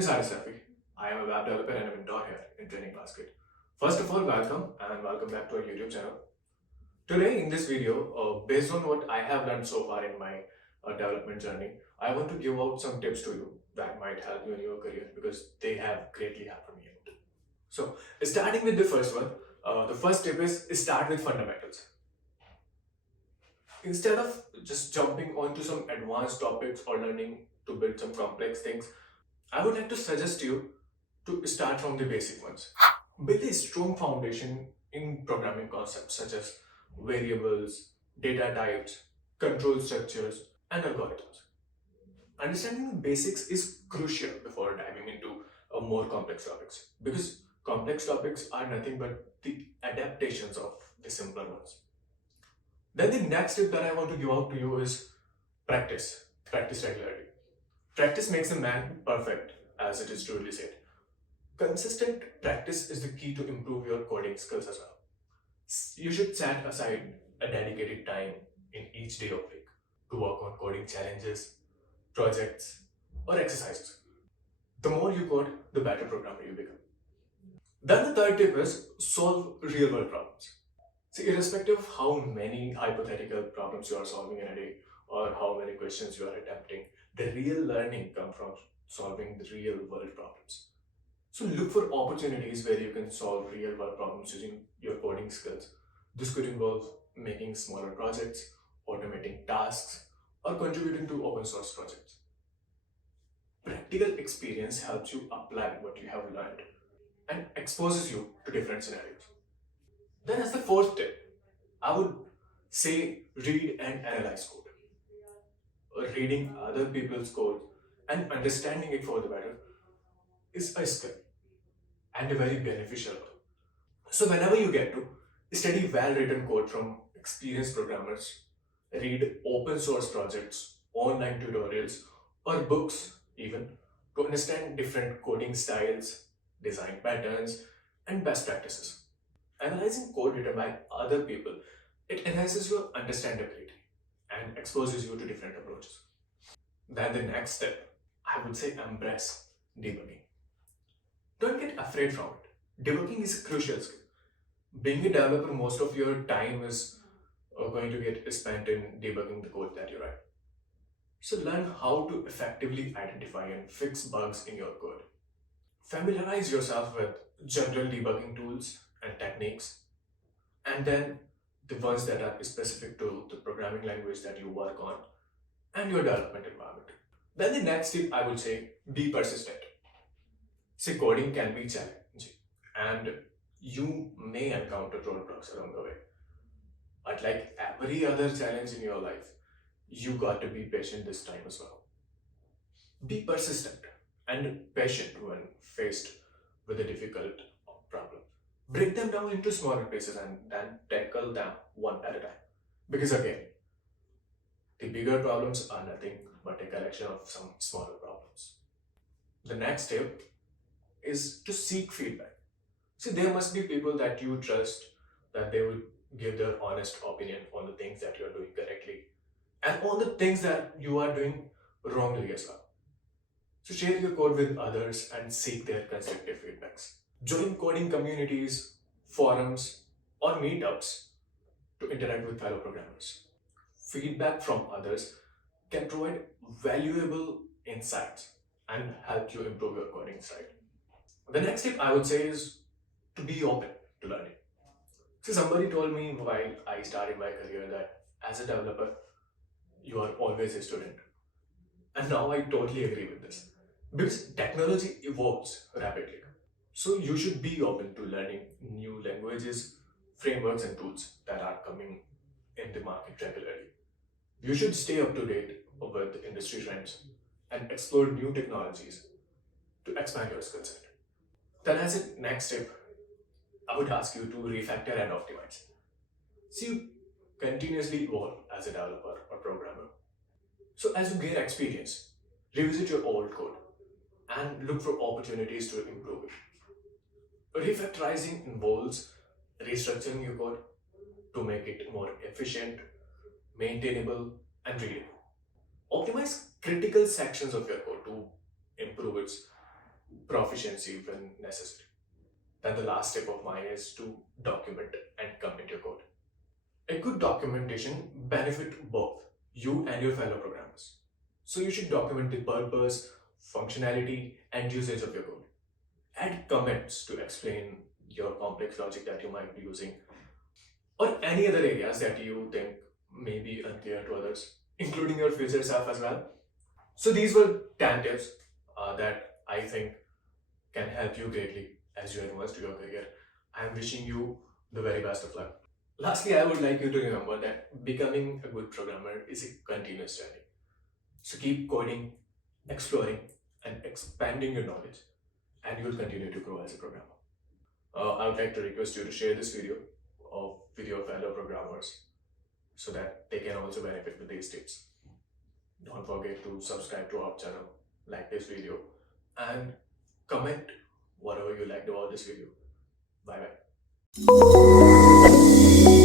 is Safi. I am a web developer and a mentor here in Training Basket. First of all, welcome and welcome back to our YouTube channel. Today in this video, based on what I have learned so far in my development journey, I want to give out some tips to you that might help you in your career because they have greatly helped me out. So, starting with the first one, the first tip is start with fundamentals. Instead of just jumping onto some advanced topics or learning to build some complex things, I would like to suggest you to start from the basic ones. Build a strong foundation in programming concepts such as variables, data types, control structures, and algorithms. Understanding the basics is crucial before diving into more complex topics because complex topics are nothing but the adaptations of the simpler ones. Then the next tip that I want to give out to you is practice. Practice regularly. Practice makes a man perfect, as it is truly said. Consistent practice is the key to improve your coding skills as well. You should set aside a dedicated time in each day of week to work on coding challenges, projects, or exercises. The more you code, the better programmer you become. Then the third tip is solve real-world problems. See, irrespective of how many hypothetical problems you are solving in a day or how many questions you are attempting, the real learning comes from solving the real-world problems. So look for opportunities where you can solve real-world problems using your coding skills. This could involve making smaller projects, automating tasks, or contributing to open source projects. Practical experience helps you apply what you have learned and exposes you to different scenarios. Then as the fourth tip, I would say read and analyze code. Reading other people's code and understanding it for the better is a skill and a very beneficial one. So whenever you get to study well-written code from experienced programmers, read open source projects, online tutorials, or books even to understand different coding styles, design patterns, and best practices. Analyzing code written by other people, it enhances your understandability and exposes you to different approaches. Then the next step, I would say embrace debugging. Don't get afraid from it. Debugging is a crucial skill. Being a developer, most of your time is going to get spent in debugging the code that you write. So learn how to effectively identify and fix bugs in your code. Familiarize yourself with general debugging tools and techniques, and then the ones that are specific to the programming language that you work on and your development environment. Then the next tip I would say, be persistent. See, coding can be challenging and you may encounter roadblocks along the way. But like every other challenge in your life, you got to be patient this time as well. Be persistent and patient when faced with a difficult problem. Break them down into smaller pieces and then tackle them one at a time. Because again, the bigger problems are nothing but a collection of some smaller problems. The next step is to seek feedback. See, there must be people that you trust that they will give their honest opinion on the things that you are doing correctly and on the things that you are doing wrongly as well. So share your code with others and seek their constructive feedbacks. Join coding communities, forums, or meetups to interact with fellow programmers. Feedback from others can provide valuable insights and help you improve your coding style. The next tip I would say is to be open to learning. See, somebody told me while I started my career that as a developer, you are always a student. And now I totally agree with this. Because technology evolves rapidly. So you should be open to learning new languages, frameworks, and tools that are coming in the market regularly. You should stay up to date with industry trends and explore new technologies to expand your skill set. Then as a next step, I would ask you to refactor and optimize. So you continuously evolve as a developer or programmer. So as you gain experience, revisit your old code and look for opportunities to improve it. Refactorizing involves restructuring your code to make it more efficient, maintainable, and readable. Optimize critical sections of your code to improve its proficiency when necessary. Then the last step of mine is to document and commit your code. A good documentation benefit both you and your fellow programmers. So you should document the purpose, functionality, and usage of your code. Add comments to explain your complex logic that you might be using, or any other areas that you think may be unclear to others, including your future self as well. So these were 10 tips that I think can help you greatly as you advance to your career. I am wishing you the very best of luck. Lastly, I would like you to remember that becoming a good programmer is a continuous journey. So keep coding, exploring, and expanding your knowledge, and you will continue to grow as a programmer. I would like to request you to share this video with your fellow programmers so that they can also benefit with these tips. Don't forget to subscribe to our channel, like this video, and comment whatever you liked about this video. Bye bye.